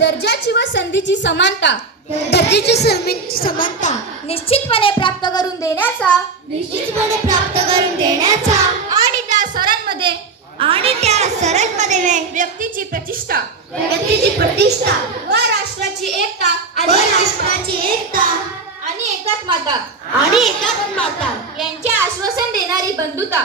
दर्जाची व संधीची समानता निश्चितपणे प्राप्त करून देण्याचा आणि त्या सरांमध्ये व्यक्तीची प्रतिष्ठा व राष्ट्राची एकता आणि एकात्मता यांचे आश्वासन देणारी बंधुता